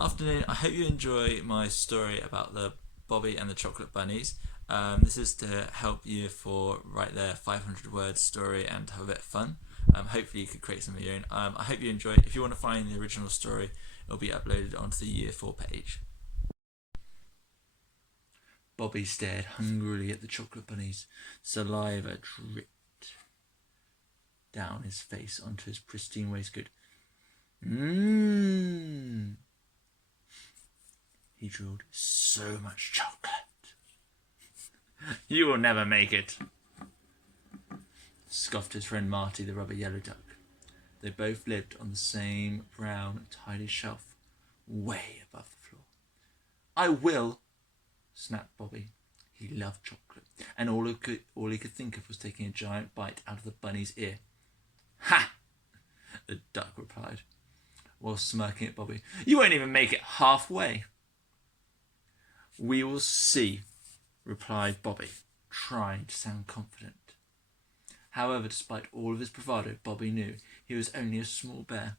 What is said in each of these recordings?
Afternoon. I hope you enjoy my story about the Bobby and the chocolate bunnies. This is to help you for write their 500 word story and have a bit of fun. Hopefully you could create some of your own. I hope you enjoy it. If you want to find the original story, it'll be uploaded onto the Year 4 page. Bobby stared hungrily at the chocolate bunnies. Saliva dripped down his face onto his pristine waistcoat. Mmm. He drawled, so much chocolate. You will never make it, scoffed his friend Marty the rubber yellow duck. They both lived on the same brown, tidy shelf, way above the floor. I will, snapped Bobby. He loved chocolate, and all he could think of was taking a giant bite out of the bunny's ear. Ha! The duck replied, while smirking at Bobby. You won't even make it halfway. We will see, replied Bobby, trying to sound confident. However, despite all of his bravado, Bobby knew he was only a small bear.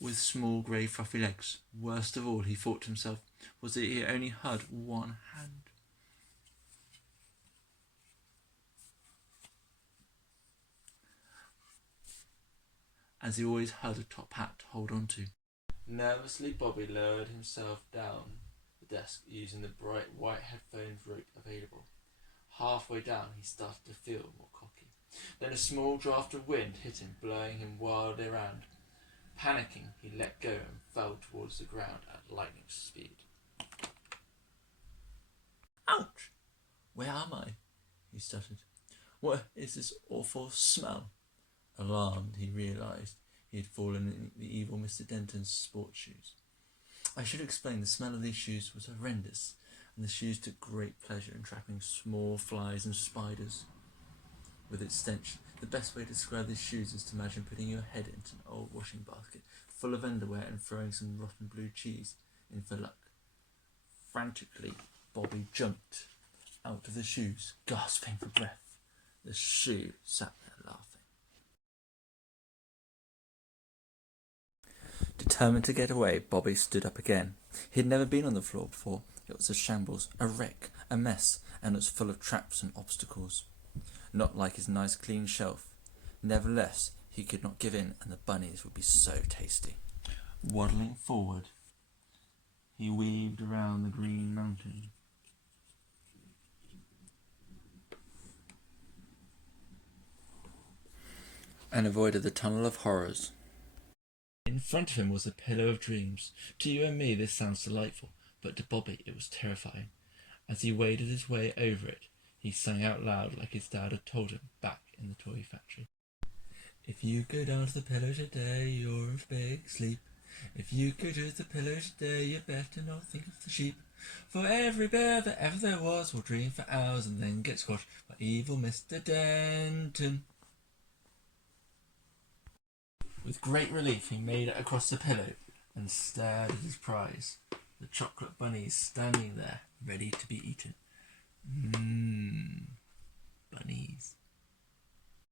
With small grey fluffy legs. Worst of all, he thought to himself, was that he only had one hand. As he always had a top hat to hold on to. Nervously, Bobby lowered himself down the desk using the bright white headphones rope available. Halfway down, he started to feel more cocky. Then a small draft of wind hit him, blowing him wildly around. Panicking, he let go and fell towards the ground at lightning speed. Ouch! Where am I? He stuttered. What is this awful smell? Alarmed, he realised he had fallen in the evil Mr. Denton's sports shoes. I should explain, the smell of these shoes was horrendous, and the shoes took great pleasure in trapping small flies and spiders. With its stench, the best way to describe these shoes is to imagine putting your head into an old washing basket full of underwear and throwing some rotten blue cheese in for luck. Frantically, Bobby jumped out of the shoes, gasping for breath. The shoe sat there laughing. Determined to get away, Bobby stood up again. He had never been on the floor before. It was a shambles, a wreck, a mess, and it was full of traps and obstacles. Not like his nice clean shelf. Nevertheless, he could not give in, and the bunnies would be so tasty. Waddling forward, he weaved around the green mountain. And avoided the tunnel of horrors. In front of him was a pillow of dreams. To you and me this sounds delightful, but to Bobby it was terrifying. As he waded his way over it, he sang out loud like his dad had told him back in the toy factory. If you go down to the pillow today, you're a big sleep. If you go to the pillow today, you better not think of the sheep. For every bear that ever there was will dream for hours and then get squashed by evil Mr. Denton. With great relief, he made it across the pillow and stared at his prize, the chocolate bunnies standing there, ready to be eaten. Bunnies.